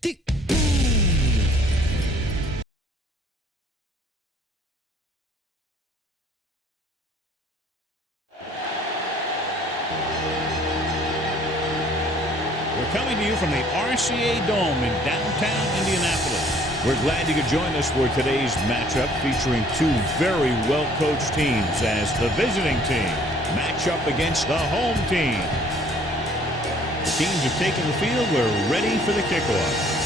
tick. We're coming to you from the RCA Dome in downtown Indianapolis. We're glad you could join us for today's matchup featuring two very well-coached teams as the visiting team match up against the home team. The teams have taken the field. We're ready for the kickoff.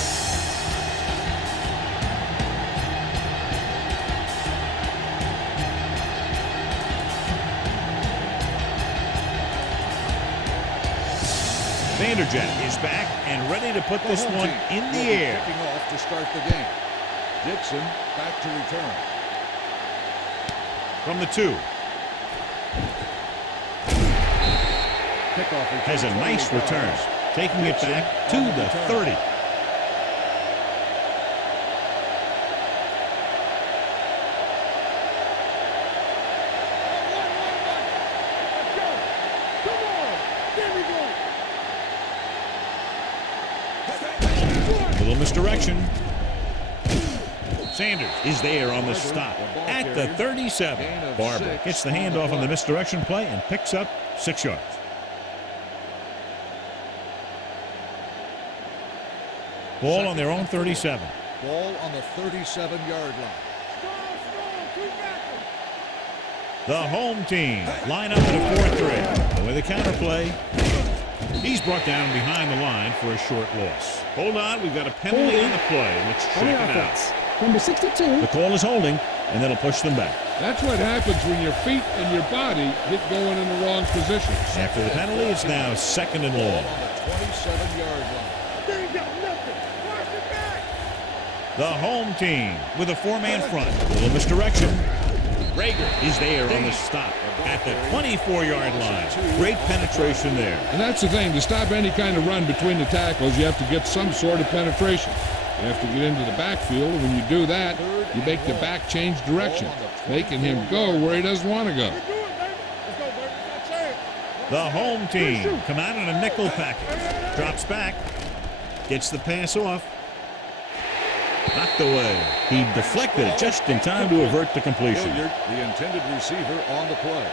Vanderjagt is back and ready to put this one in the air. Kicking off to start the game. Dixon back to return. From the 2. Kickoff Has a nice return, taking it back to the 30. Little misdirection. Sanders is there on the stop at the 37. Barber gets the handoff on the misdirection play and picks up 6 yards. Ball on their own 37. Ball on the 37-yard line. The home team line up in a 4-3. With a counter play. He's brought down behind the line for a short loss. Hold on, we've got a penalty on the play. Let's check it out. Number 62. The call is holding, and that'll push them back. That's what happens when your feet and your body get going in the wrong position. After the penalty, it's now 2nd and long. On the 27-yard line. They got nothing. Watch it back. The home team with a 4-man front. A little misdirection. Rager is there on the stop at the 24-yard line. Great penetration there. And that's the thing. To stop any kind of run between the tackles, you have to get some sort of penetration. You have to get into the backfield, and when you do that, you make the back change direction, making him go where he doesn't want to go. The home team come out in a nickel package. Drops back. Gets the pass off. Knocked away. He deflected it just in time to avert the completion. Hilliard, the intended receiver, on the play.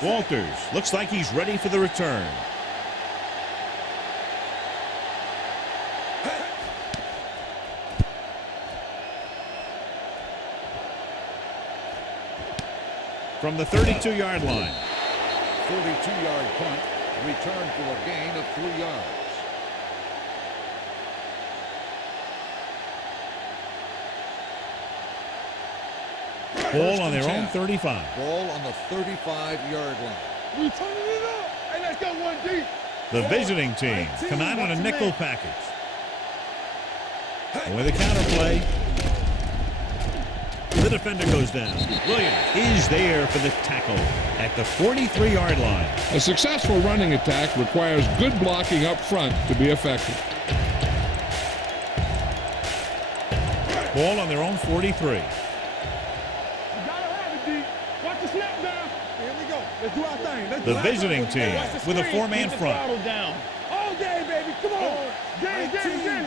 Walters looks like he's ready for the return. From the 32-yard line. 42-yard punt, return for a gain of 3 yards. Ball on their own 35. Ball on the 35-yard line. We turning it up. Hey, let's go one deep. The visiting team come out in a nickel package. And with a counter play, the defender goes down. Williams is there for the tackle at the 43-yard line. A successful running attack requires good blocking up front to be effective. Ball on their own 43. The visiting team with a 4-man front. All day, baby. Come on. Get it.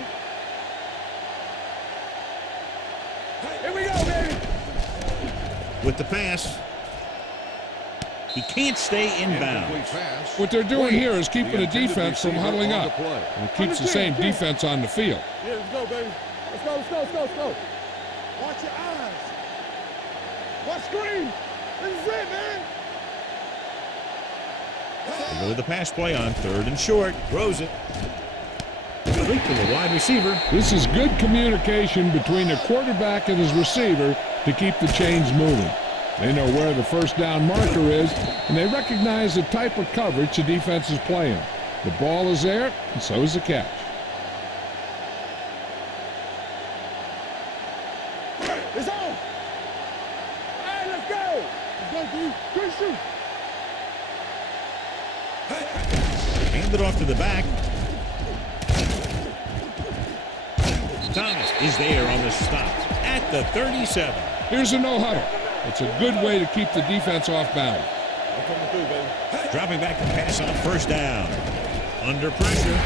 Here we go, baby. With the pass. He can't stay inbounds. What they're doing here is keeping the defense from huddling up. And it keeps the same defense on the field. Yeah, let's go, baby. Let's go. Watch your eyes. Watch screen. This is it, man. They go with the pass play on 3rd and short. Throws it. Complete to the wide receiver. This is good communication between the quarterback and his receiver to keep the chains moving. They know where the first down marker is, and they recognize the type of coverage the defense is playing. The ball is there, and so is the catch. It's on. All right, let's go. Let's go, dude. Good shoot. Hand it off to the back. Thomas is there on the stop at the 37. Here's a no-huddle. It's a good way to keep the defense off balance. Dropping back to pass on first down. Under pressure.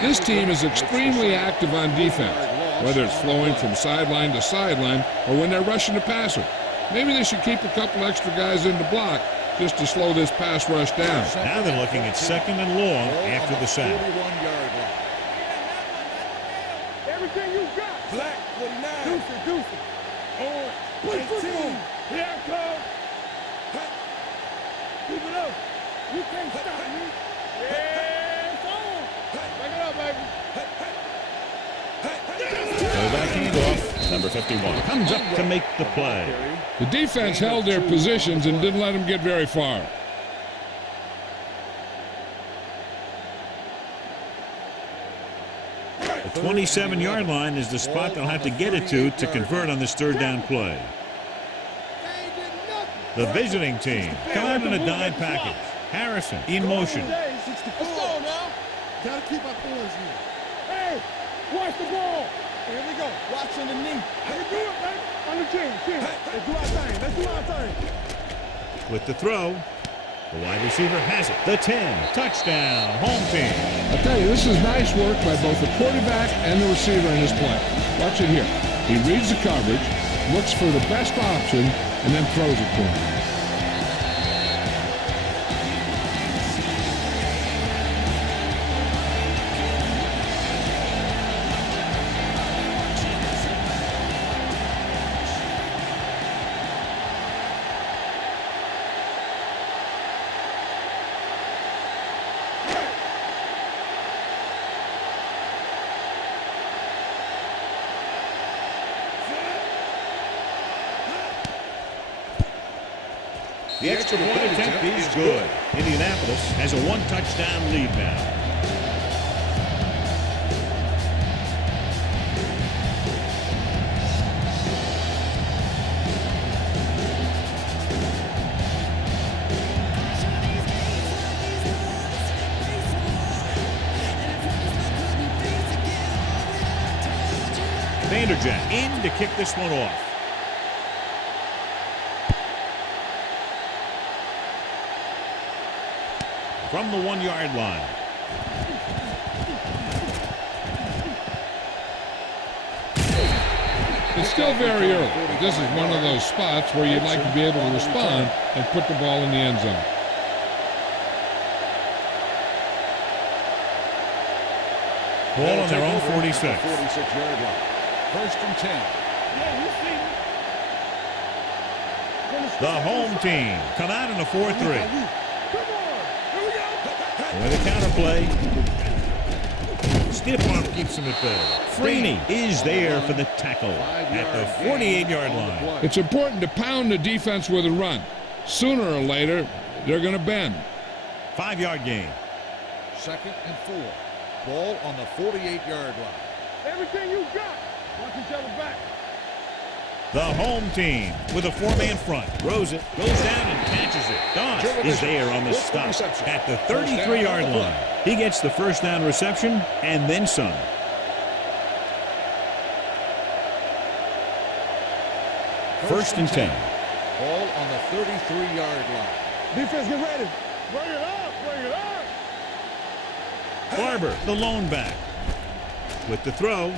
This team is extremely active on defense, whether it's flowing from sideline to sideline or when they're rushing the passer. Maybe they should keep a couple extra guys in the block just to slow this pass rush down. Now they're looking at 2nd and long after the sack. 41-yard line. Everything you got. Black 49. Deuce it. Orange. Play 18. football. Here I come. Keep it up. You can't stop me. Yeah, it's on. Back it up, baby. Fullback handoff. Number 51 comes up to make the play. The defense held their positions and didn't let them get very far. The 27-yard line is the spot they'll have to get it to convert on this 3rd down play. The visiting team come out in a dime package. Harrison in motion. Let's go now. Gotta keep our boys here. Hey, watch the ball. Here we go. Watch underneath. How you do it, man? On the chin. Let's do our thing. Let's do our thing. With the throw, the wide receiver has it. The 10, touchdown, home team. I tell you, this is nice work by both the quarterback and the receiver in this play. Watch it here. He reads the coverage, looks for the best option, and then throws it to him. The extra point attempt is good. Indianapolis has a 1-touchdown lead now. Vanderjagt in to kick this one off. From the 1-yard line. It's still very early, but this is one of those spots where you'd like to be able to respond and put the ball in the end zone. Ball on their own 46. 46-yard line. 1st and 10. Yeah, you see. The home team come out in a 4-3. Come on. Here we go. With a counterplay. Stiff arm keeps him at bay. Freeney is there for the tackle at the 48-yard line. It's important to pound the defense with a run. Sooner or later, they're going to bend. 5-yard gain. 2nd and 4. Ball on the 48-yard line. Everything you got. Watch each other back. The home team with a 4-man front. Throws it, goes down and catches it. Doss is there on the stop at the 33-yard line. He gets the 1st down reception and then some. First and 10. Ball on the 33-yard line. Defense, get ready. Bring it up. Bring it up. Barber, the lone back. With the throw.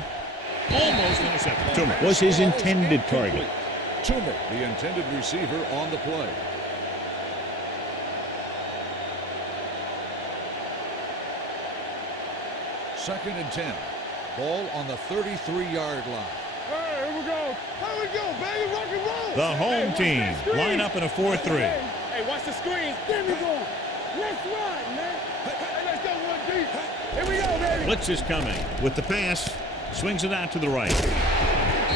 Almost intercepted. Toomer was his intended target. Toomer, the intended receiver on the play. Second and 10. Ball on the 33-yard line. Hey, here we go. Here we go, baby. Rock and roll. The home team line up in a 4-3. Hey, watch the screens. Get me going. Let's ride, man. Hey, let's go one deep. Here we go, baby. Blitz is coming. With the pass, swings it out to the right.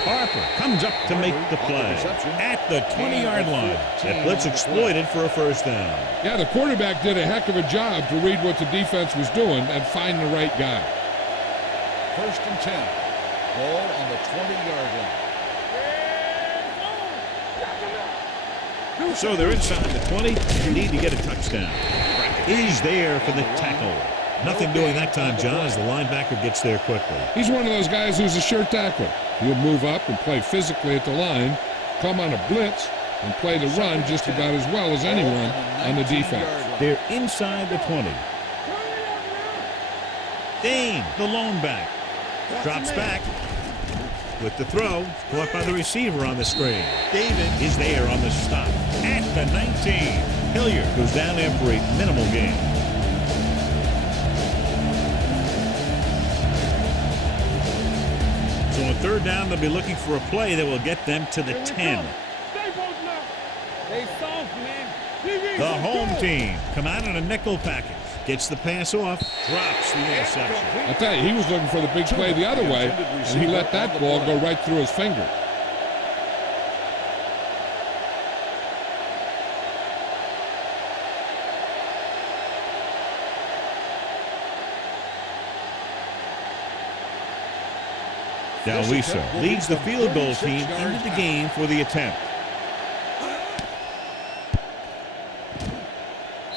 Harper comes up to make the play at the 20-yard line. That blitz exploited for a 1st down. Yeah, the quarterback did a heck of a job to read what the defense was doing and find the right guy. 1st and 10. Ball on the 20-yard line. So they're inside the 20. You need to get a touchdown. He's there for the tackle Nothing doing that time, John, as the linebacker gets there quickly. He's one of those guys who's a sure tackler. He'll move up and play physically at the line, come on a blitz, and play the run just about as well as anyone on the defense. They're inside the 20. Dane, the lone back, drops back with the throw, caught by the receiver on the screen. David is there on the stop at the 19. Hilliard goes down there for a minimal gain. So on third down, they'll be looking for a play that will get them to the 10. The home team come out in a nickel package. Gets the pass off, drops the interception. I tell you, he was looking for the big play the other way, and he let that ball go right through his finger. Dalwisa leads the field goal team into the game for the attempt.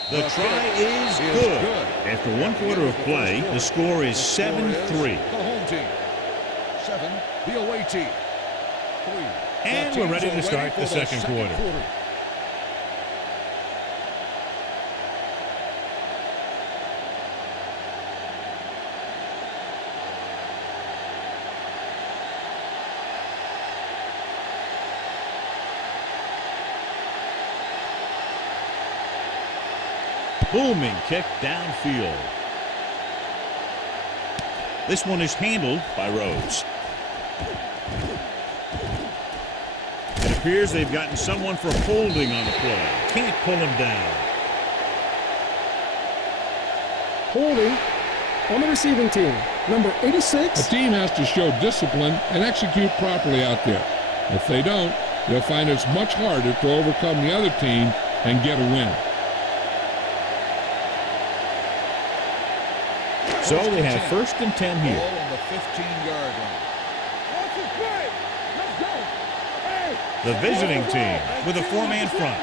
The try is good. After 1 quarter of play, the score is 7-3. The home team. 7, the away team. 3. And we're ready to start the second quarter. Booming kick downfield. This one is handled by Rhodes. It appears they've gotten someone for holding on the play. Can't pull him down. Holding on the receiving team, number 86. A team has to show discipline and execute properly out there. If they don't, they'll find it's much harder to overcome the other team and get a win. So they have 1st and 10 here. Ball on the 15-yard line. The visiting team with a 4-man front.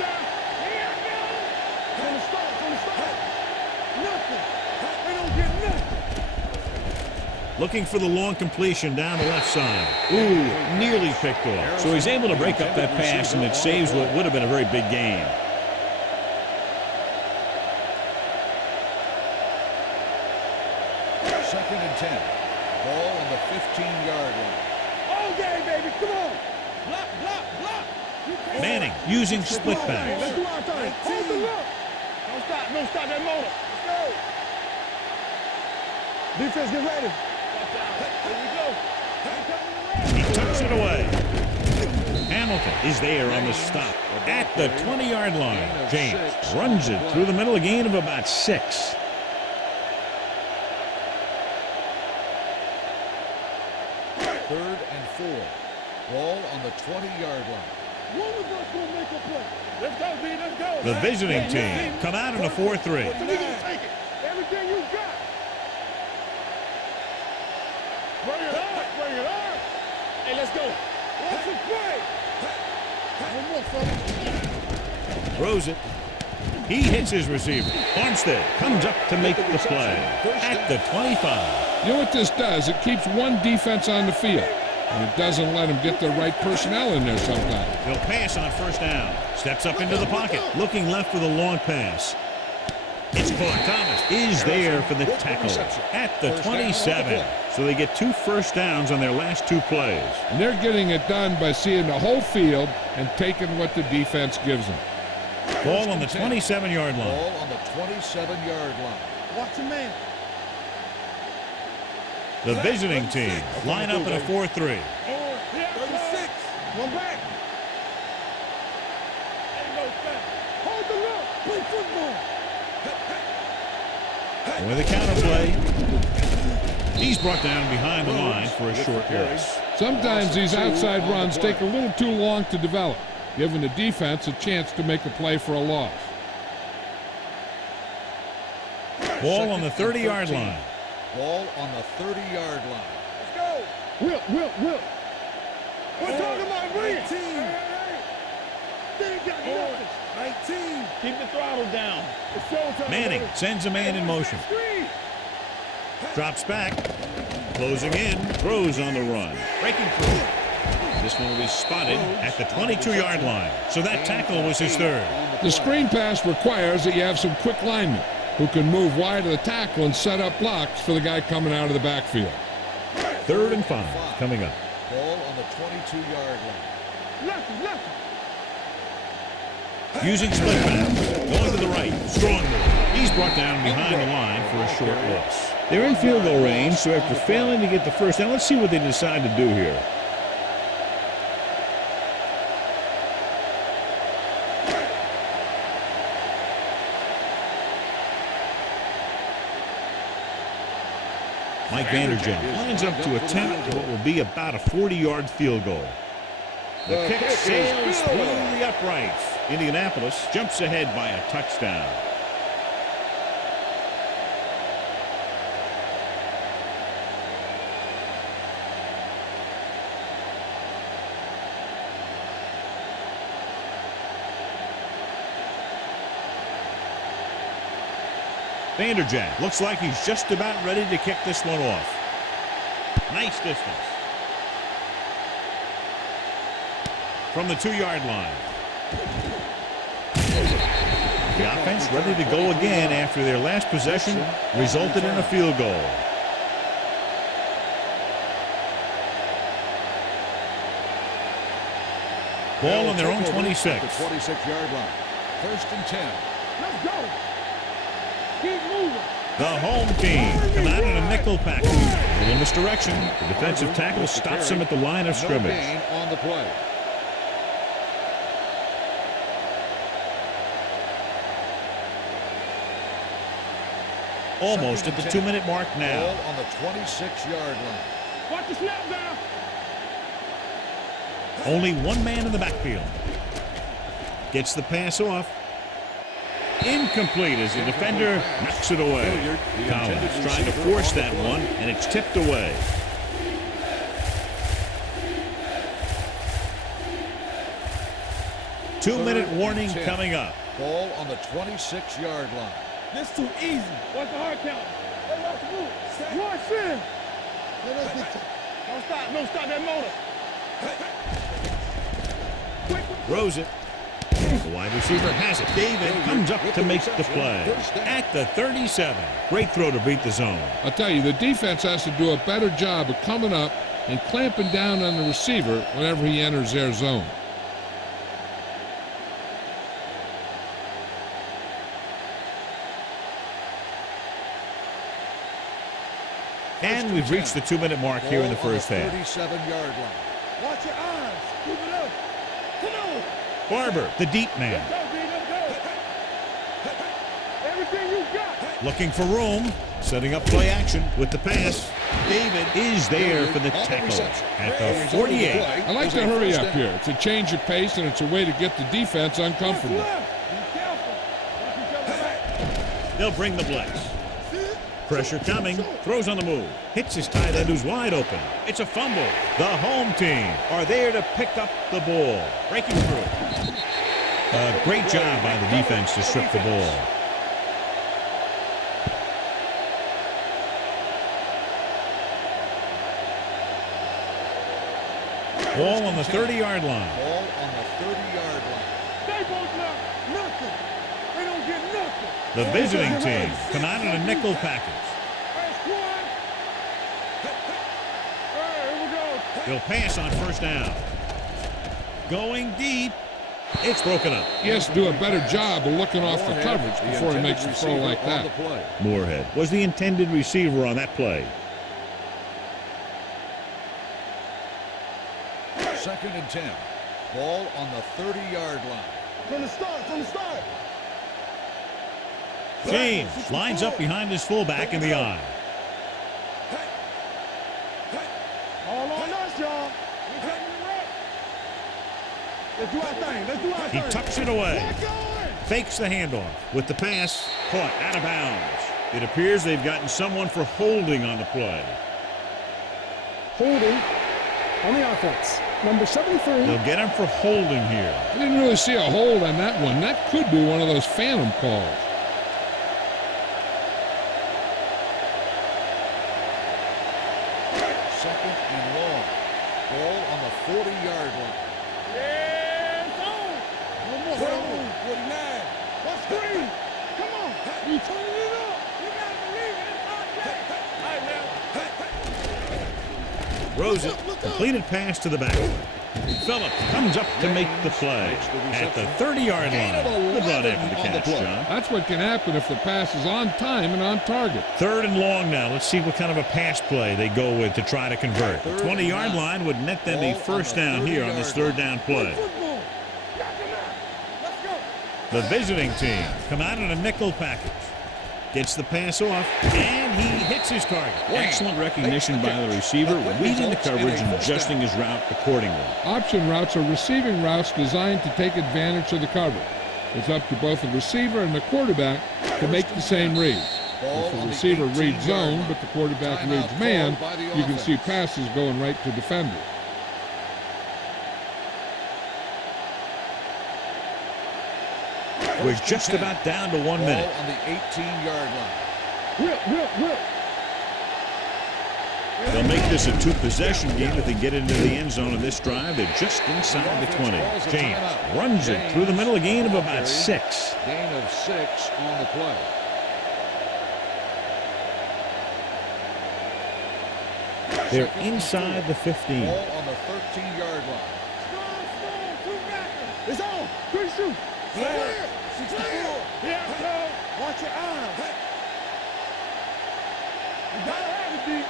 Looking for the long completion down the left side. Ooh, nearly picked off. So he's able to break up that pass, and it saves what would have been a very big gain. Second and 10. Ball on the 15-yard line. All day, baby. Come on. Block, block, block. Manning using split backs. Let's do our thing. Hold the look. Don't stop. Don't stop that motor. Let's go. Defense, get ready. Here we go. He tucks it away. Hamilton is there on the stop at the 20-yard line. James runs it through the middle, a gain of about 6. Third and 4. Ball on the 20-yard line. One of us will make a play. Let's go, B. Let's go. The visiting team come out in a 4-3. So we're going to take it. Everything you got. Bring it on. Bring it on. Hey, let's go. What's the play? One more, fella. Throws it. He hits his receiver. Armstead comes up to make the play at the 25. You know what this does? It keeps one defense on the field, and it doesn't let them get the right personnel in there sometimes. He'll pass on 1st down. Steps up into the pocket, looking left for the long pass. It's caught. Thomas is there for the tackle at the 27. So they get 2 1st downs on their last 2 plays. And they're getting it done by seeing the whole field and taking what the defense gives them. Ball on the 27-yard line. Ball on the 27-yard line. Watch your man. The visiting team line up in a 4-3. 36. One back. Hold the look. Play football. With a counter play, he's brought down behind the line for a short loss. Sometimes these outside runs take a little too long to develop, giving the defense a chance to make a play for a loss. Ball on the 30-yard line. Ball on the 30-yard line. Let's go. Will. We're talking about bring it. 19. They ain't got nothing. 19. Keep the throttle down. It's showtime. Manning sends a man in motion. Drops back. Closing in. Throws on the run. Breaking through. This one was spotted at the 22-yard line. So that tackle was his third. The screen pass requires that you have some quick linemen who can move wide of the tackle and set up blocks for the guy coming out of the backfield. 3rd and 5 coming up. Ball on the 22-yard line. Using split back. Going to the right. Strong move. He's brought down behind the line for a short loss. They're in field goal range, so after failing to get the first down, let's see what they decide to do here. Mike Vanderjagt lines up to attempt what will be about a 40-yard field goal. The kick sails through the uprights. Indianapolis jumps ahead by a touchdown. Vanderjagt looks like he's just about ready to kick this one off. Nice distance. From the 2-yard line. The offense ready to go again after their last possession resulted in a field goal. Ball on their own 26. The 26-yard line. 1st and 10. Let's go. Keep moving. The home team come out in a nickel package. A little misdirection. The defensive tackle stops him at the line of scrimmage. No gain on the play. Almost at the 2-minute mark now. Ball on the 26-yard line. Watch the snap down. Only one man in the backfield. Gets the pass off. Incomplete as the defender knocks it away. Collins trying to force that one, and it's tipped away. Two-minute warning coming up. Ball on the 26-yard line. This too easy. Watch the hard count. Hey, watch the move. Watch in. Don't stop. Don't stop that motor. Throws it. The wide receiver has it. David comes up to make the play. At the 37. Great throw to beat the zone. I'll tell you, the defense has to do a better job of coming up and clamping down on the receiver whenever he enters their zone. And we've reached the 2-minute mark here in the first half. 37-yard line. Watch your eyes. Keep it up. Come on. Barber, the deep man. Let's go, B. Let's go. Everything you got. Looking for room. Setting up play action with the pass. David is there for the tackle at the 48. I like to hurry up here. It's a change of pace, and it's a way to get the defense uncomfortable. Be careful. Watch each other back. They'll bring the blitz. Pressure coming. Throws on the move. Hits his tight end who's wide open. It's a fumble. The home team are there to pick up the ball. Breaking through. A great job by the defense to strip the ball. Ball on the 30-yard line. Ball on the 30-yard line. They both knock. Nothing. They don't get nothing. The visiting team come out in a nickel package. Hey, squad. Hey, here we go. They'll pass on first down. Going deep. It's broken up. He has to do a better job of looking off the coverage before he makes a throw like that. Moorhead was the intended receiver on that play. 2nd and 10. Ball on the 30-yard line. From the start. James lines up behind his fullback in the eye. All on us, y'all. We coming to wreck. Let's do our thing. He tucks it away. Fakes the handoff with the pass caught out of bounds. It appears they've gotten someone for holding on the play. Holding on the offense. Number 73. They'll get him for holding here. I didn't really see a hold on that one. That could be one of those phantom calls. and long. Ball on the 40-yard line. Yeah, it's on. One more. 49. One screen. Come on. You turning it up. You got to believe it. It's our day. All right, now. Throws it. Completed pass to the back. Phillips comes up to make the play at the 30-yard line. Good run after the catch, John. That's what can happen if the pass is on time and on target. 3rd and long now. Let's see what kind of a pass play they go with to try to convert. The 20-yard line would net them a first down here on this 3rd down play. The visiting team come out in a nickel package. Gets the pass off, and he hits his target. Excellent recognition by the receiver, reading the coverage and adjusting his route accordingly. Option routes are receiving routes designed to take advantage of the coverage. It's up to both the receiver and the quarterback to make the same reads. If the receiver reads zone, but the quarterback reads man, you can see passes going right to defenders. We're just about down to 1 minute. On the 18-yard line. Whip. They'll make this a 2-possession game if they get into the end zone in this drive. They're just inside the 20. James runs it through the middle, a gain of about 6. Gain of 6 on the play. They're inside the 15. Ball on the 13-yard line. Strong, two backers. It's on. Good shoot. Clear. 64. Here it comes. Watch your eyes. You gotta have it deep.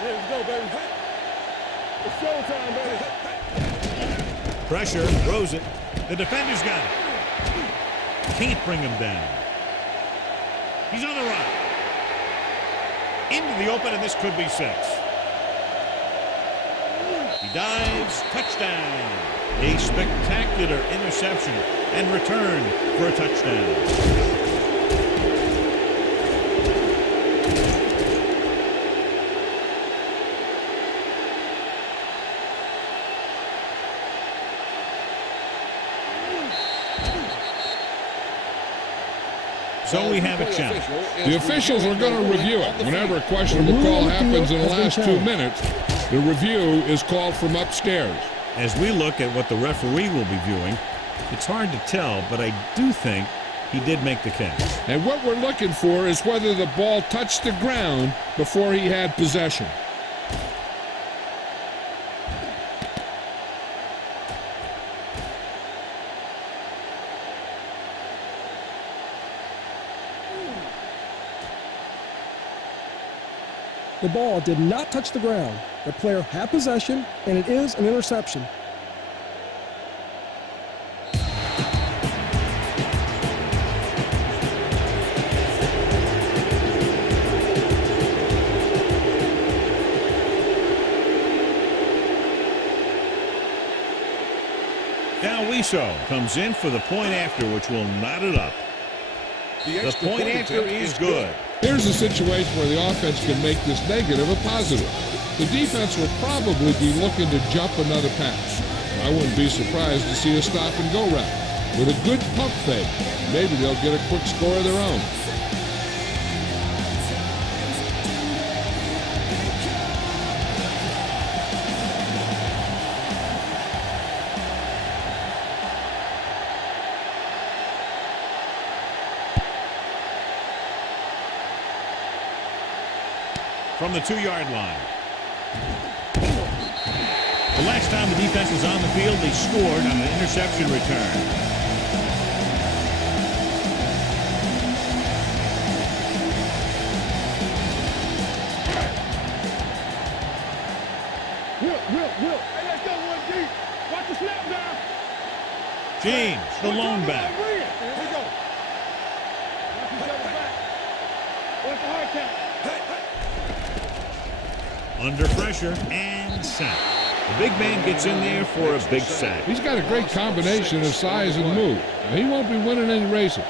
Here we go, baby. It's showtime, baby. Pressure, throws it. The defender's got it. Can't bring him down. He's on the run. Into the open, and this could be 6. He dives, touchdown. A spectacular interception and return for a touchdown. So we have a challenge. The officials are going to review it. Whenever a questionable call happens in the last 2 minutes, the review is called from upstairs. As we look at what the referee will be viewing, it's hard to tell, but I do think he did make the catch. And what we're looking for is whether the ball touched the ground before he had possession. The ball did not touch the ground. The player had possession, and it is an interception. Now Wiso comes in for the point after, which will knot it up. The point after is good. Here's a situation where the offense can make this negative a positive. The defense will probably be looking to jump another pass. I wouldn't be surprised to see a stop-and-go route. With a good pump fake, maybe they'll get a quick score of their own. From the 2-yard line. The last time the defense was on the field, they scored on an interception return. Will. Hey, let's go one deep. Watch the snap down. James, the lone back. Here we go. Watch each other back. Watch the hard count. Under pressure and sack. The big man gets in there for a big sack. He's got a great combination of size and move. Now, he won't be winning any races,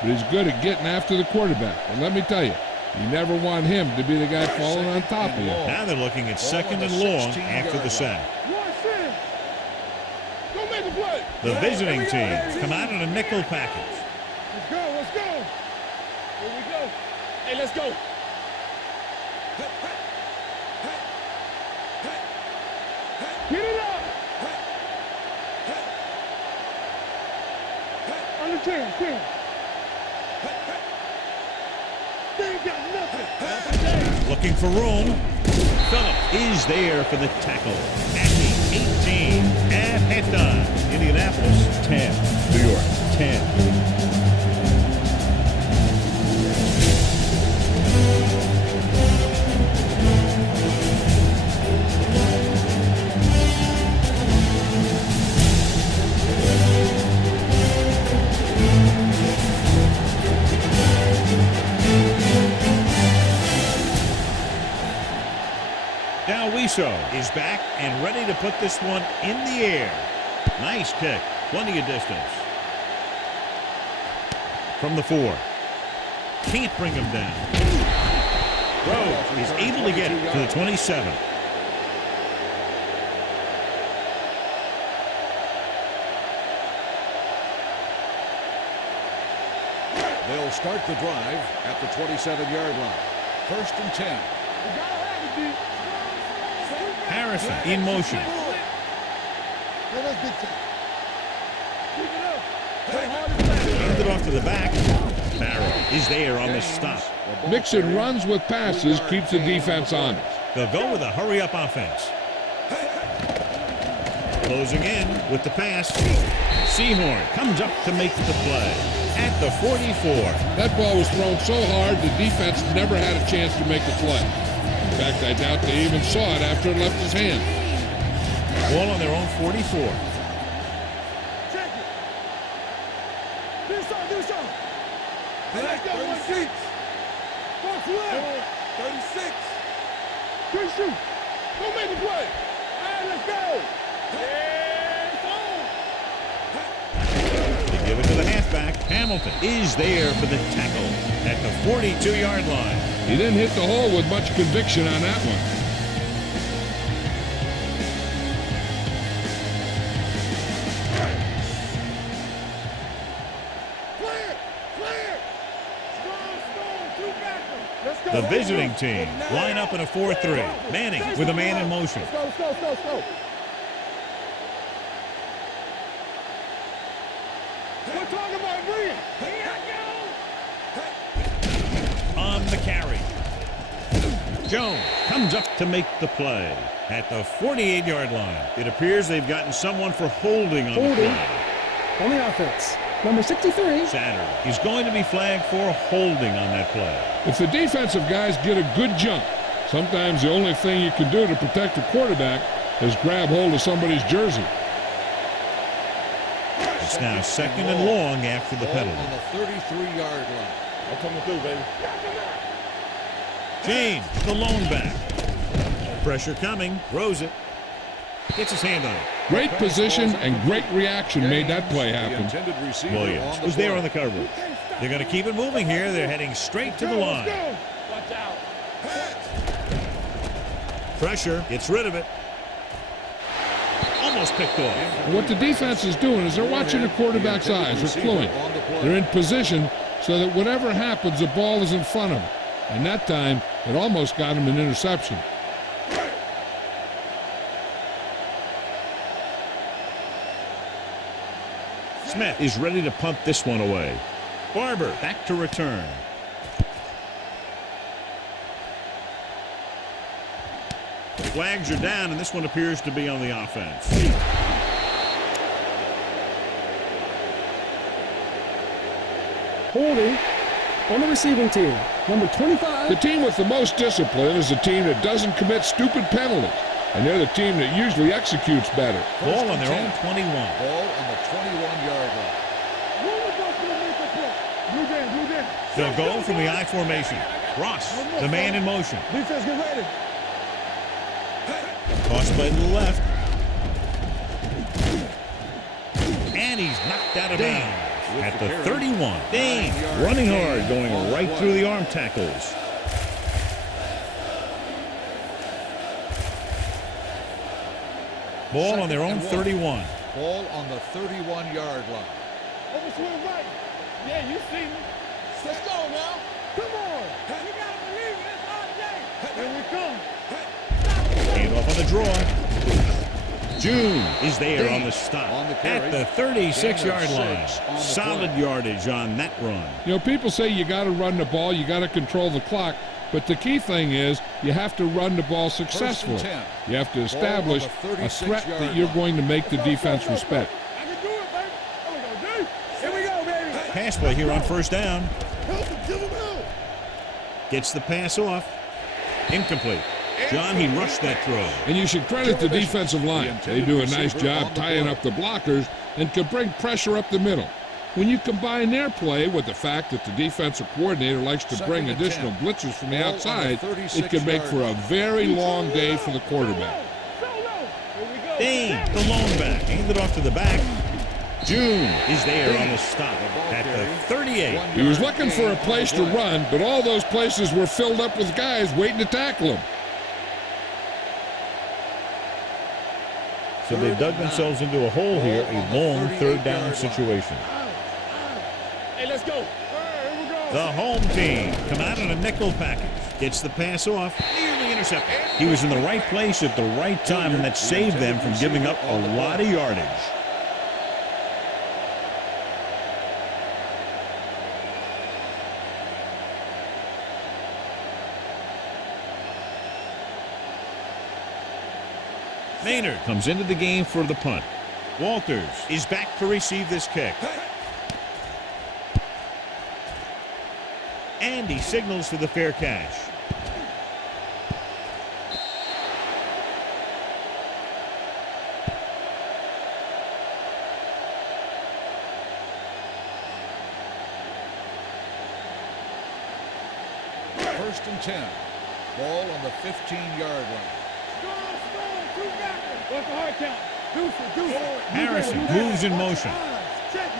but he's good at getting after the quarterback. And let me tell you, you never want him to be the guy falling on top of you. Now they're looking at 2nd and long after the sack. Go make the play. The visiting team come out in a nickel package. Let's go. Here we go. Hey, let's go. chin. They ain't got nothing. Looking for room. Phillip is there for the tackle at the 18 at halftime. Indianapolis 10, New York 10. Now Wiso is back and ready to put this one in the air. Nice kick. Plenty of distance. From the 4. Can't bring him down. Rhodes is able to get it to the 27. They'll start the drive at the 27-yard line. 1st and 10. Harrison in motion. Hand it off to the back. Barrow is there on the stop. Mixon runs with passes, keeps the defense honest. They'll go with a hurry-up offense. Closing in with the pass. Sehorn comes up to make the play at the 44. That ball was thrown so hard the defense never had a chance to make a play. In fact, I doubt they even saw it after it left his hand. Ball on their own 44. Check it. Do some. Let's go. 36. What's left? 36. Good shoot. Go make the play. All right, let's go. They give it to the halfback. Hamilton is there for the tackle at the 42-yard line. He didn't hit the hole with much conviction on that one. The visiting team line up in a 4-3. Manning with a man in motion. Let's go. We're talking about brilliant. On the carry. Jones comes up to make the play at the 48-yard line. It appears they've gotten someone for holding on the play. On the offense, number 63. Saturday is going to be flagged for holding on that play. If the defensive guys get a good jump, sometimes the only thing you can do to protect the quarterback is grab hold of somebody's jersey. It's now 2nd and long after the penalty. On the 33-yard line. I'm coming through, baby. James, the lone back. Pressure coming, throws it. Gets his hand on it. Great position and great reaction made that play happen. Williams was there on the coverage. They're going to keep it moving here. They're heading straight to the line. Watch out. Pressure, gets rid of it. Almost picked off. And what the defense is doing is they're watching the quarterback's eyes. They're cluing. They're in position so that whatever happens, the ball is in front of them. And that time, it almost got him an interception. Smith is ready to punt this one away. Barber back to return. The flags are down, and this one appears to be on the offense. Holding on the receiving team, number 25. The team with the most discipline is the team that doesn't commit stupid penalties. And they're the team that usually executes better. Ball on their own 21. Ball on the 21-yard line. They'll go from the I formation. Ross, the man in motion. Defense, get ready. Toss play to the left. And he's knocked out of bounds at the 31. Dane running hard, going right through the arm tackles. Ball on their own 31. Ball on the 31-yard line. Overswing right. Yeah, you see me. Let's go now. Come on. You gotta believe it. It's our day. Here we come. Hand off on the draw. June is there on the stop on the carry. at the 36-yard line. 6 on the Solid play. yardage on that run. You know, people say you got to run the ball, you got to control the clock, but the key thing is you have to run the ball successfully. 10. You have to Ball on establish the a 36-yard threat that you're line. going to make the defense respect. I can do it, baby. Oh, we go, D. Here we go, baby. Pass play here on first down. Help him, give him help. Gets the pass off. Incomplete. John, he rushed that throw. And you should credit the defensive line. They do a nice job tying up the blockers and can bring pressure up the middle. When you combine their play with the fact that the defensive coordinator likes to bring additional blitzers from the outside, it can make for a very long day for the quarterback. Dane, the lone back, handed off to the back. June is there on the stop at the 38. He was looking for a place to run, but all those places were filled up with guys waiting to tackle him. So they dug themselves into a hole here, a long third down situation. Hey, let's go. Here we go. The home team come out in a nickel package. Gets the pass off, nearly intercepted. He was in the right place at the right time, and that saved them from giving up a lot of yardage. Maynard comes into the game for the punt. Walters is back to receive this kick. And he signals for the fair catch. First and 10. Ball on the 15-yard line. What's the hard count? Deuce it. Harrison moves in motion. Check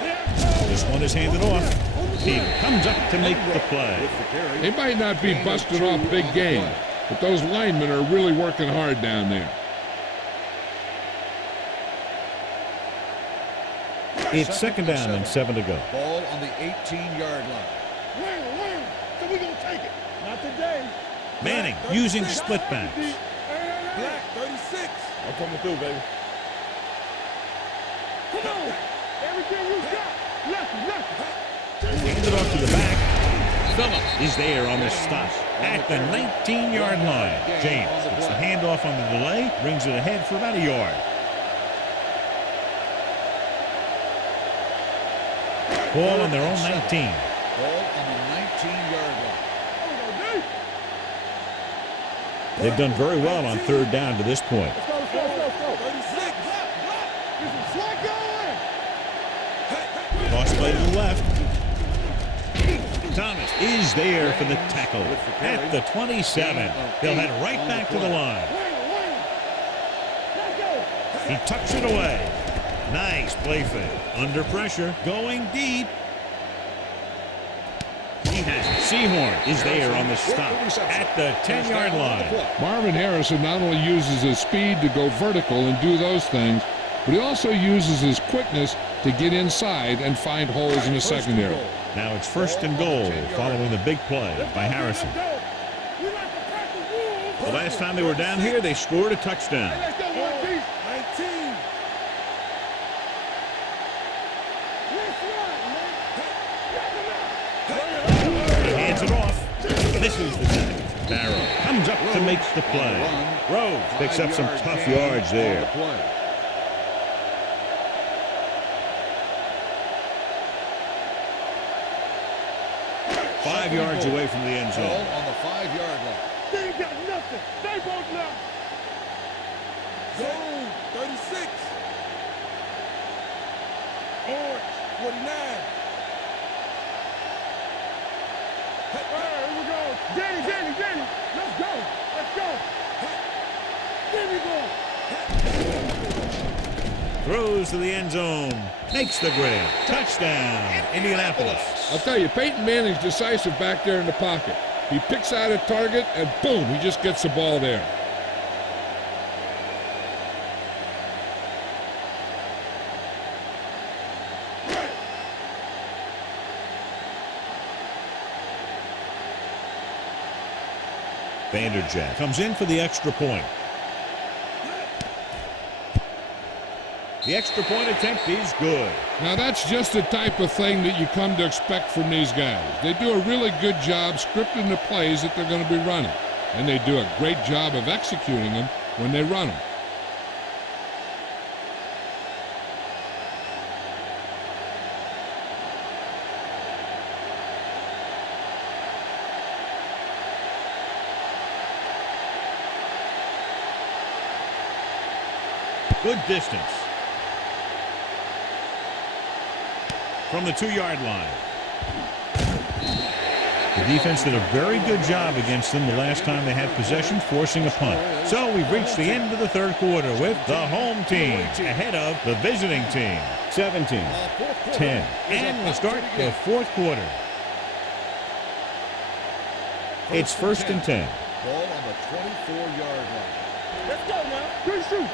it. This one is handed off. He comes up to make the play. They might not be busting off big game, but those linemen are really working hard down there. It's second down and 7 to go. Ball on the 18-yard line. Win. So we gonna take it. Not today. Manning using split backs. Black 36. I'm coming through, baby. Come on. Everything you got. Left. Handed off to the back. Phillips is there on the stop at the 19-yard line. James gets the handoff on the delay, brings it ahead for about a yard. Ball on their own 19. Ball on the 19-yard line. They've done very well on third down to this point. Let's go. 36. This is slot going. Toss play to the left. Thomas is there for the tackle at the 27. He'll head right back to the line. He tucks it away. Nice play fake. Under pressure, going deep. He has it. Seahorn is there on the stop at the 10-yard line. Marvin Harrison not only uses his speed to go vertical and do those things, but he also uses his quickness to get inside and find holes in the secondary. Now it's first and goal following the big play by Harrison. The last time they were down here, they scored a touchdown. Let's go, 19. He hands it off. Misses the tackle. Barrow comes up to make the play. Rose picks up some tough yards there. 5 yards away from the end zone. Ball on the 5-yard line. They ain't got nothing. They both left. Zone 36. Orange 49. Here we go. Danny. Let's go. There we go. Throws to the end zone. Makes the grab. Touchdown, Indianapolis. I'll tell you, Peyton Manning's decisive back there in the pocket. He picks out a target, and boom, he just gets the ball there. Vanderjagt comes in for the extra point. The extra point attempt is good. Now that's just the type of thing that you come to expect from these guys. They do a really good job scripting the plays that they're going to be running. And they do a great job of executing them when they run them. Good distance. From the 2-yard line. The defense did a very good job against them the last time they had possession, forcing a punt. So we've reached the end of the third quarter with the home team ahead of the visiting team. 17-10. And we'll start the fourth quarter. It's 1st and 10. Ball on the 24-yard line. Let's go now. Good shoot.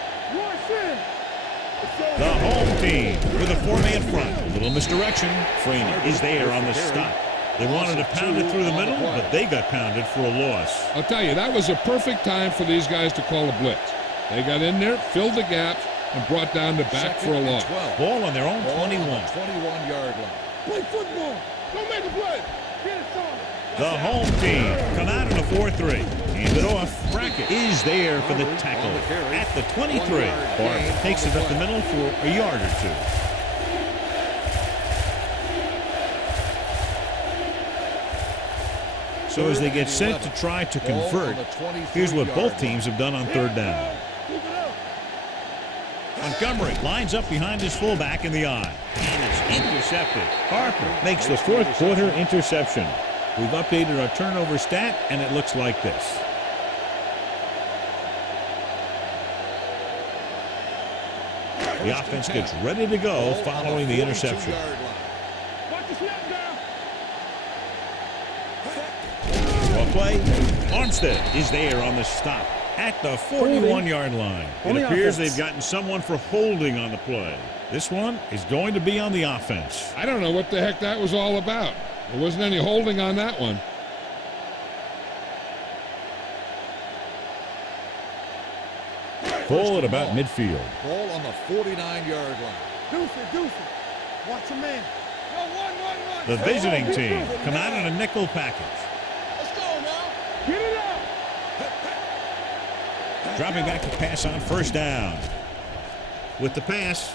The home team with a 4-man front. A little misdirection. Freeney is there on the stop. They wanted to pound it through the middle, but they got pounded for a loss. I'll tell you, that was a perfect time for these guys to call a blitz. They got in there, filled the gaps, and brought down the back for a loss. Ball on their own 21. 21-yard line. Play football. Don't make a play. Get it started. The home team come out in a 4-3. Hand it off. Brackett is there for the tackle at the 23. Barber takes it up the middle for a yard or two. So as they get set to try to convert, here's what both teams have done on 3rd down. Montgomery lines up behind his fullback in the eye. And it's intercepted. Harper makes the 4th quarter interception. We've updated our turnover stat, and it looks like this. The offense gets ready to go following the interception. Well play. Armstead is there on the stop at the 41-yard line. It appears they've gotten someone for holding on the play. This one is going to be on the offense. I don't know what the heck that was all about. There wasn't any holding on that one. Ball at about midfield. Ball on the 49-yard line. Deuce it. Watch a man. Yo, one. The visiting team come out in a nickel package. Let's go now. Get it up. Dropping back to pass on 1st down. With the pass.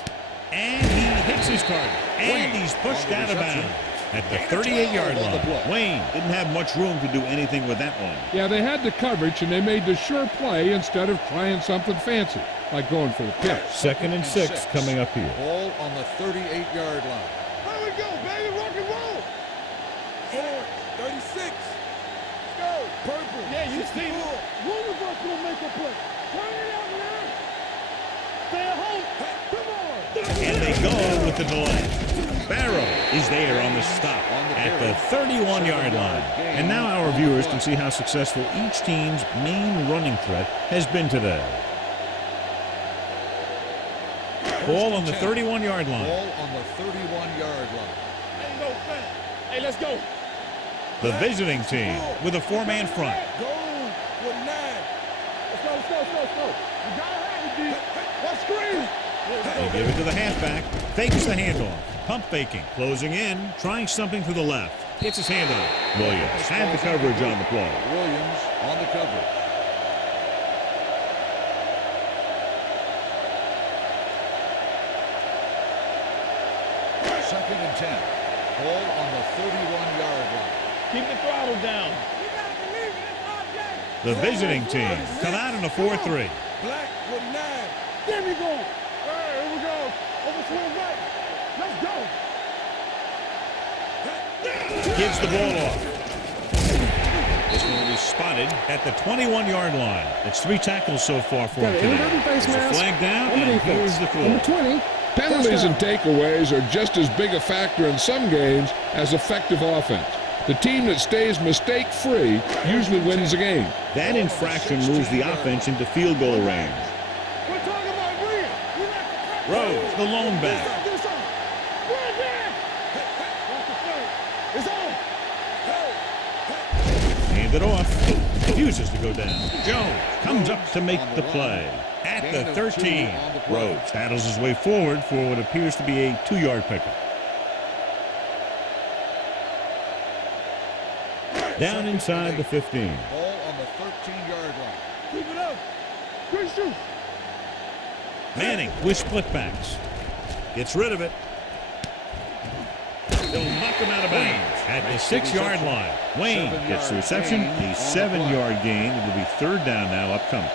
And he hits his target. And he's pushed out of bounds at the 38-yard line. Wayne didn't have much room to do anything with that one. Yeah, they had the coverage, and they made the sure play instead of trying something fancy, like going for the pitch. 2nd and 6 coming up here. Ball on the 38-yard line. There we go, baby. Rock and roll. 36. Let's go. Purple. Yeah, you see. One of us will make a play. Turn it out now. Stay at home. Come on. And they go with the delay. Barrow is there on the stop at the 31-yard line. And now our viewers can see how successful each team's main running threat has been today. Ball on the 31-yard line. Ball on the 31-yard line. Hey, let's go. The visiting team with a 4-man front. Go with 9. Let's go. You gotta have it, D. Let's screen. They give it to the halfback. Fakes the handoff. Pump faking. Closing in. Trying something to the left. Gets his handoff. Williams had the coverage on the play. Williams on the coverage. Second and 10. Ball on the 31-yard line. Keep the throttle down. The visiting team come out in a 4-3. Black with 9. There we go. Here we go. Overswing right. Let's go. Gives the ball off. This one will be spotted at the 21-yard line. It's 3 tackles so far for him today. There's a flag down, and here's the Number call. 20. Penalties and takeaways are just as big a factor in some games as effective offense. The team that stays mistake-free usually wins the game. That infraction moves the offense into field goal range. We're talking about Williams. Rose, the lone back. It's on. Hand it off. Refuses to go down. Jones comes up to make the play. At the 13, Rhodes paddles his way forward for what appears to be a 2-yard pickup. Down inside the 15. Ball on the 13-yard line. Keep it up. Great shoot. Manning with split backs. Gets rid of it. They'll knock him out of bounds at the 6-yard line. Wayne gets the reception. A 7-yard gain. It'll be third down now upcoming.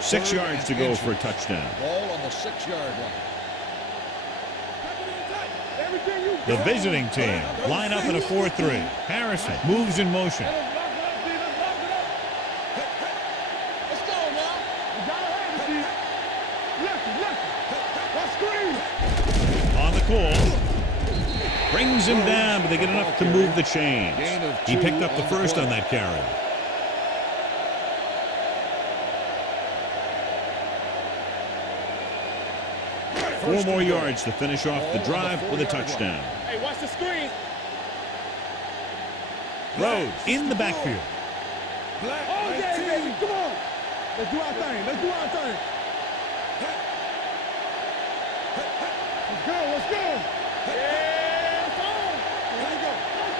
6 yards to go for a touchdown. Ball on the 6-yard line. The visiting team line up in a 4-3. Harrison moves in motion. Let's go now. You gotta have it, Lefty. Let's screen. On the call. Brings him down, but they get enough to move the chains. He picked up the first on that carry. Four more yards to finish off the drive with a touchdown. Hey, watch the screen. Rhodes in the backfield. Oh, yeah, baby. Come on. Let's do our thing. Let's do our thing. Let's go. Let's go. Yeah, it's on. Here we go. Let's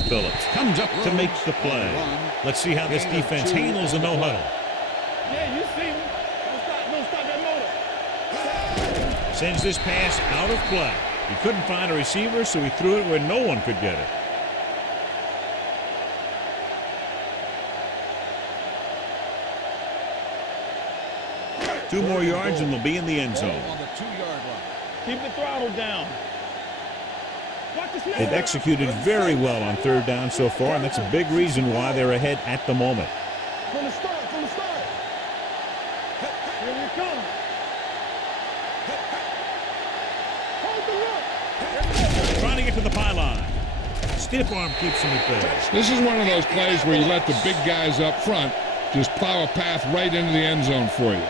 go. Phillips comes up to make the play. Let's see how this defense handles a no-huddle. Yeah, you see me. Don't stop that motor. Sends this pass out of play. He couldn't find a receiver, so he threw it where no one could get it. Two more yards and they'll be in the end zone. On the 2-yard line. Keep the throttle down. They've executed very well on third down so far, and that's a big reason why they're ahead at the moment. From the start. Here we come. Hold the look. Trying to get to the pylon. Stiff arm keeps him at bay. This is one of those plays where you let the big guys up front just plow a path right into the end zone for you.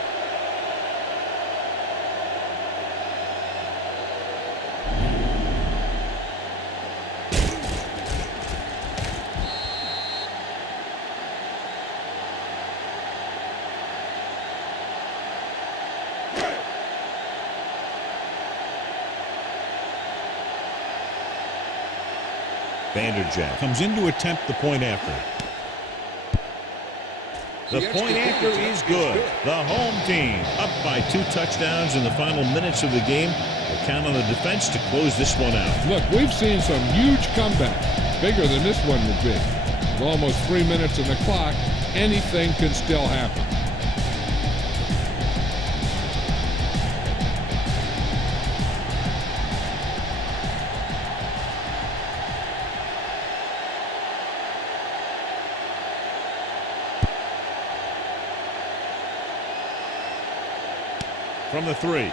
Vanderjagt comes in to attempt the point after. The point after is good. The home team up by 2 touchdowns in the final minutes of the game. We'll count on the defense to close this one out. Look, we've seen some huge comebacks, bigger than this one would be. With almost 3 minutes on the clock, anything can still happen. From the 3.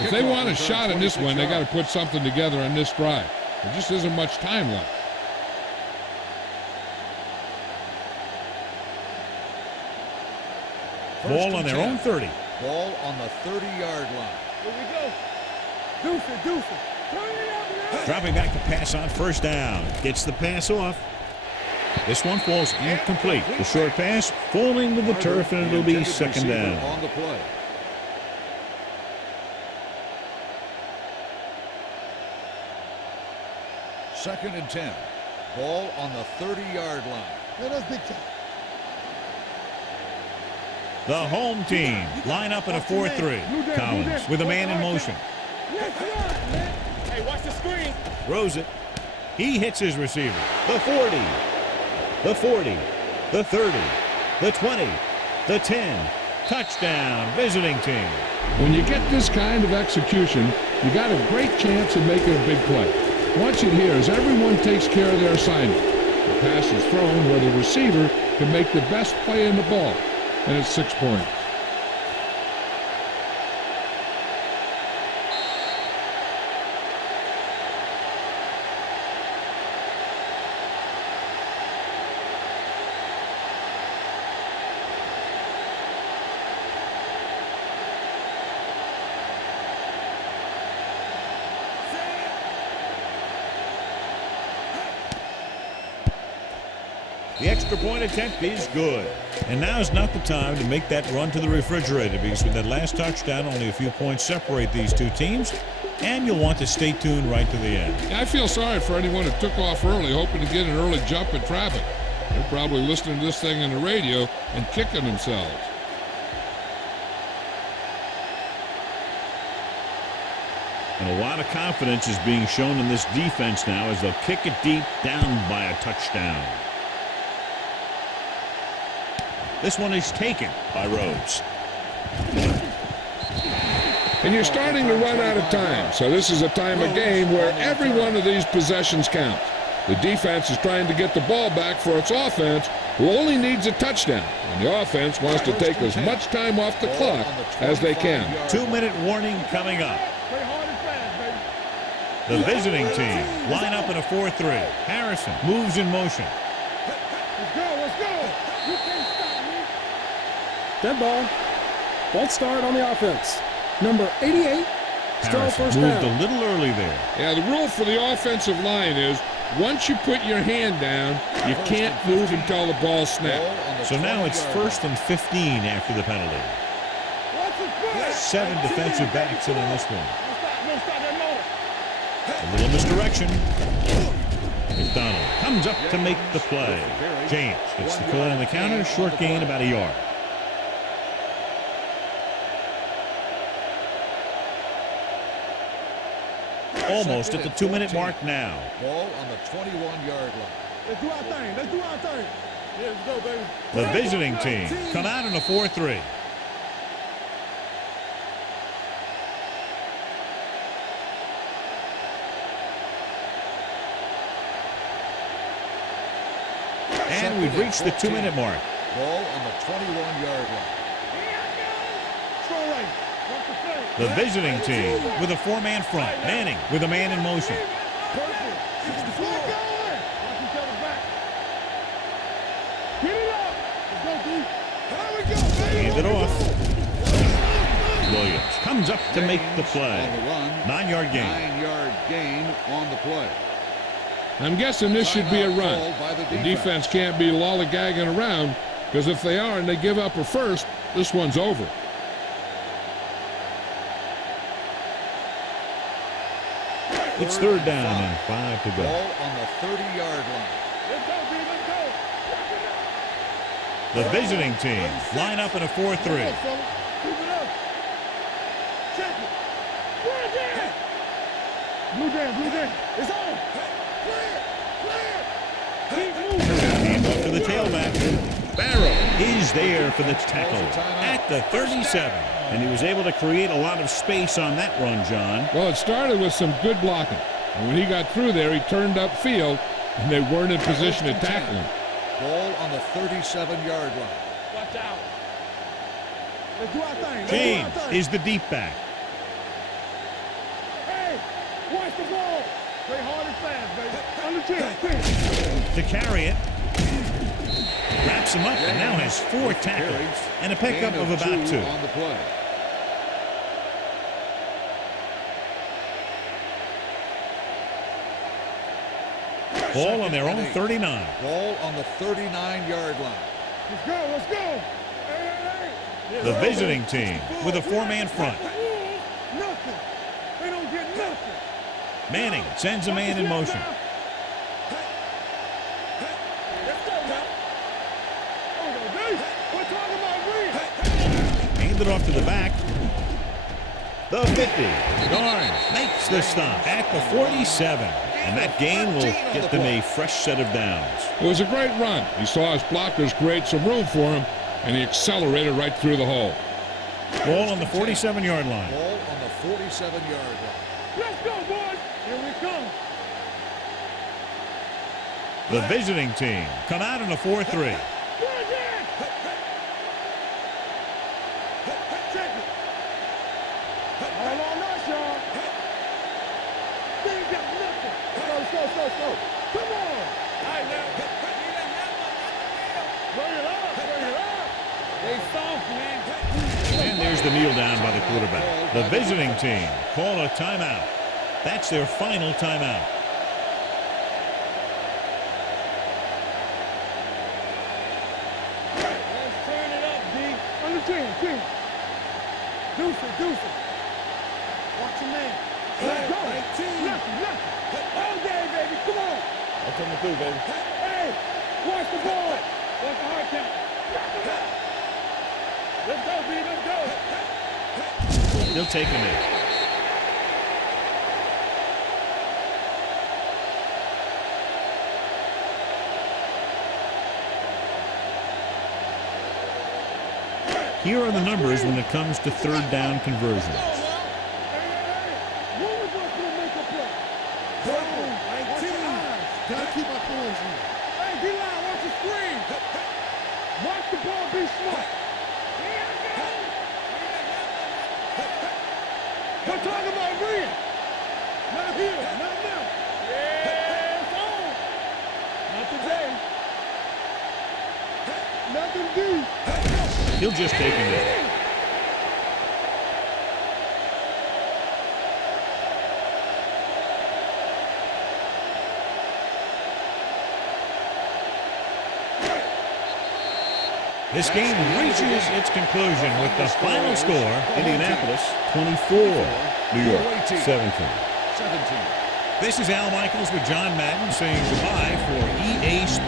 If they want a shot in this one, they got to put something together on this drive. There just isn't much time left. Ball on their own 30. Ball on the 30-yard line. Here we go. Deuce it. Turn it up now. Dropping back to pass on first down. Gets the pass off. This one falls incomplete. The short pass falling to the turf, and it'll be second down. On the play. Second and 10. Ball on the 30-yard line. Yeah, that's big time. The home team line up in a 4-3. Collins with a man in motion. Hey, watch the screen. Throws it. He hits his receiver. The 40. The 40. The 30. The 20. The 10. Touchdown, visiting team. When you get this kind of execution, you got a great chance of making a big play. Watch it here as everyone takes care of their assignment. The pass is thrown where the receiver can make the best play in the ball, and it's 6 points. The extra point attempt is good. And now is not the time to make that run to the refrigerator, because with that last touchdown, only a few points separate these two teams, and you'll want to stay tuned right to the end. I feel sorry for anyone who took off early, hoping to get an early jump in traffic. They're probably listening to this thing on the radio and kicking themselves. And a lot of confidence is being shown in this defense now as they'll kick it deep, down by a touchdown. This one is taken by Rhodes. And you're starting to run out of time, so this is a time of game where every one of these possessions counts. The defense is trying to get the ball back for its offense, who only needs a touchdown, and the offense wants to take as much time off the clock as they can. 2-minute warning coming up. The visiting team line up in a 4-3. Harrison moves in motion. Let's go, let's go. You can't stop me. Dead ball. False start on the offense. Number 88. Still Harrison first moved down. a little early there. Yeah, the rule for the offensive line is once you put your hand down, you can't move until the ball snaps. So now it's 1st and 15 after the penalty. 7 defensive backs in on this one. No stop that motor. A little misdirection. McDonald comes up to make the play. James gets the call on the counter. Short gain, about a yard. Almost at the 2-minute mark now. Ball on the 21-yard line. Let's do our thing. Let's do our thing. Yeah, let's go, baby. The visiting team come out in a 4-3. And we've reached the 2-minute mark. Ball on the 21-yard line. Strong right. The visiting team with a 4-man front. Manning with a man in motion. Perfect. 64. Watch each other back. Get it up. Let's go, D. There we go, baby. Hand it off. Williams comes up to make the play. On the run. 9-yard gain. 9-yard gain on the play. I'm guessing this should be a run. Called by the The defense can't be lollygagging around, because if they are and they give up a first, this one's over. It's 3rd down and 5 to go. Ball on the 30-yard line. Let's go, B. Let's go. The visiting team line up in a 4-3. Keep it up. Check it. Blue jam. Blue jam. Blue jam. It's on. Clear. Clear. Keep moving. Hand off to the tailback. Barrow is there for the tackle at the 37. And he was able to create a lot of space on that run, John. Well, it started with some good blocking. And when he got through there, he turned upfield, and they weren't in position to tackle him. Ball on the 37-yard line. Watch out. Let's do our thing. James is the deep back. Hey, watch the ball. Play hard and fast, baby. On the 10. To carry it. Wraps him up and now has 4 tackles and a pickup of about 2. On the play. Ball on their own 39. Ball on the 39-yard line. Let's go. Let's go. Hey. The visiting team with a 4-man front. Nothing. They don't get nothing. Manning sends a man in motion. Let's go now. We're talking about green. Hand it off to the back. The 50. Garnes makes the stop at the 47. And that gain will get them a fresh set of downs. It was a great run. He saw his blockers create some room for him, and he accelerated right through the hole. Ball on the 47-yard line. Ball on the 47-yard line. Let's go, boys. Here we come. The visiting team come out in a 4-3. Check it. All on us, y'all. They ain't got nothing. Go. Come on. All right, now. Bring it up. They soft, man. And there's the kneel down by the quarterback. The visiting team call a timeout. That's their final timeout. chin. Deuce it, deuce it. Watch your man. Let's go. Left. All day, baby. Come on. I'm coming through, baby. Hey, watch the ball. Watch the hard count. Let's go, B. Let's go. He'll take a knee. Here are the numbers when it comes to third down conversions. Gotta keep my poise in. Hey, D-line, watch the screen. Watch the ball, be smart. We're talking about Green. Not here, not now. Yeah, it's on. Not today. Nothing deep. He'll just take a knee. This game reaches its conclusion with the final score, Indianapolis 24, New York 17. This is Al Michaels with John Madden saying goodbye for EA Sports.